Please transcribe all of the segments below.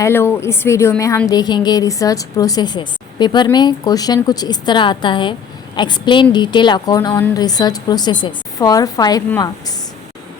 Hello, इस video में हम देखेंगे रिसर्च प्रोसेसेस। पेपर में क्वेश्चन कुछ इस तरह आता है, explain detail account on research processes for 5 marks.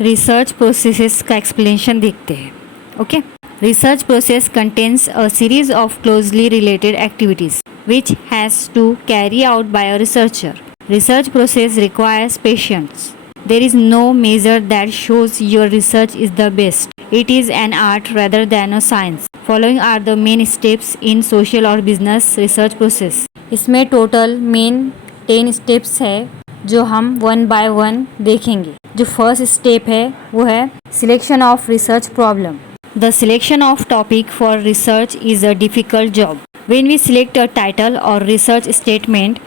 Research processes का एक्सप्लेनेशन देखते हैं। Okay, research process contains a series of closely related activities which has to carry out by a researcher. Research process requires patience. There is no measure that shows your research is the best. It is an art rather than a science. Following are the main steps in social or business research process. इसमें total main 10 steps है जो हम one by one देखेंगे। जो first step है वो है selection of research problem. The selection of topic for research is a difficult job. When we select a title or research statement,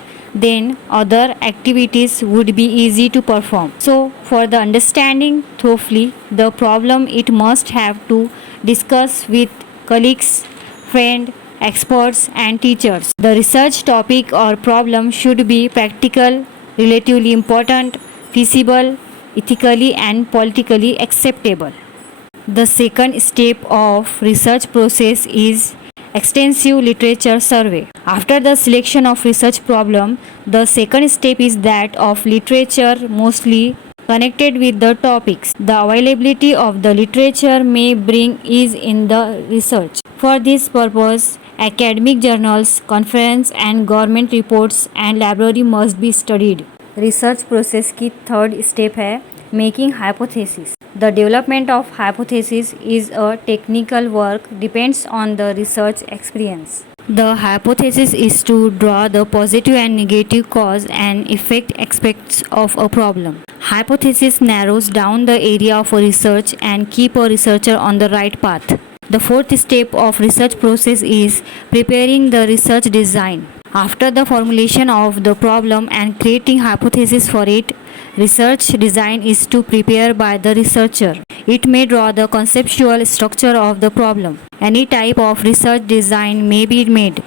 then other activities would be easy to perform. So, for the understanding thoroughly the problem, it must have to discuss with colleagues, friends, experts and teachers. The research topic or problem should be practical, relatively important, feasible, ethically and politically acceptable. The second step of research process is extensive literature survey. After the selection of research problem, the second step is that of literature mostly connected with the topics. The availability of the literature may bring ease in the research. For this purpose, academic journals, conference and government reports and library must be studied. Research process की third step है making hypothesis. The development of hypothesis is a technical work depends on the research experience. The hypothesis is to draw the positive and negative cause and effect aspects of a problem. Hypothesis narrows down the area of a research and keep a researcher on the right path. The fourth step of research process is preparing the research design. After the formulation of the problem and creating hypothesis for it, research design is to prepare by the researcher. It may draw the conceptual structure of the problem. Any type of research design may be made,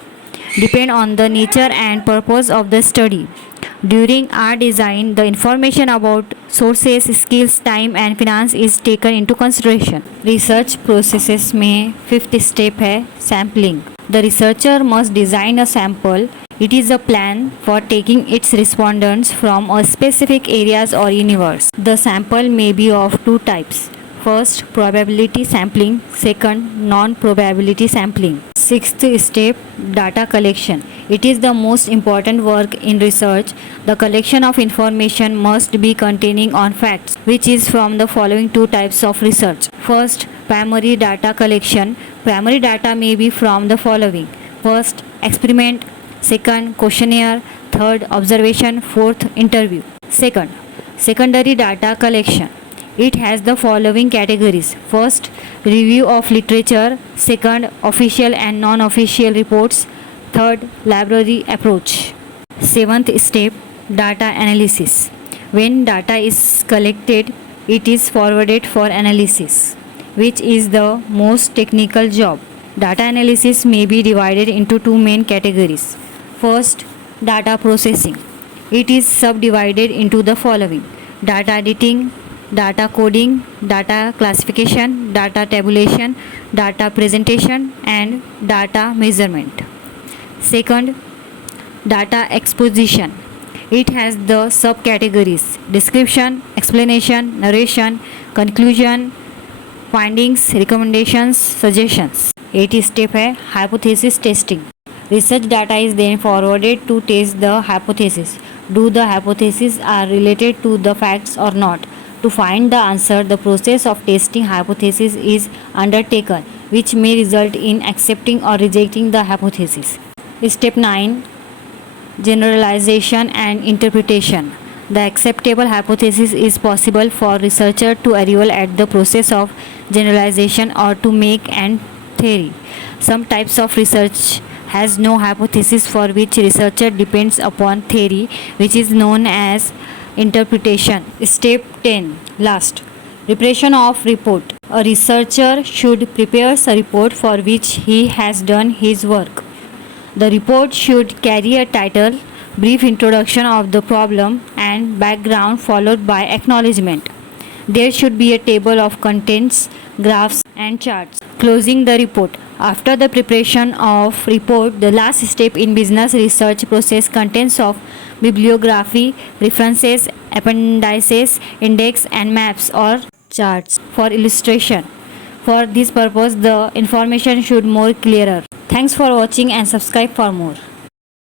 depend on the nature and purpose of the study. During our design, the information about sources, skills, time and finance is taken into consideration. Research processes में fifth step है sampling. The researcher must design a sample. It is a plan for taking its respondents from a specific areas or universe. The sample may be of two types. First, probability sampling. Second, non-probability sampling. Sixth step, data collection. It is the most important work in research. The collection of information must be containing on facts, which is from the following two types of research. First, primary data collection. Primary data may be from the following. First, experiment. Second, questionnaire. Third, observation. Fourth, interview. Second, secondary data collection. It has the following categories. First, review of literature. Second, official and non-official reports. Third, library approach. Seventh step, data analysis. When data is collected, it is forwarded for analysis, which is the most technical job. Data analysis may be divided into two main categories. First, data processing. It is subdivided into the following: data editing, data coding, data classification, data tabulation, data presentation and data measurement. Second, data exposition. It has the subcategories: description, explanation, narration, conclusion, findings, recommendations, suggestions. 8th step है hypothesis testing. Research data is then forwarded to test the hypothesis. Do the hypotheses are related to the facts or not? To find the answer, the process of testing hypothesis is undertaken, which may result in accepting or rejecting the hypothesis. Step 9, generalization and interpretation. The acceptable hypothesis is possible for researcher to arrive at the process of generalization or to make an theory. Some types of research has no hypothesis, for which researcher depends upon theory, which is known as interpretation. Step 10, last, preparation of report. A researcher should prepare a report for which he has done his work. The report should carry a title, brief introduction of the problem and background followed by acknowledgement. There should be a table of contents, graphs and charts. Closing the report. After the preparation of report, the last step in business research process contains of bibliography, references, appendices, index and maps or charts for illustration. For this purpose, the information should more clearer. Thanks for watching and subscribe for more.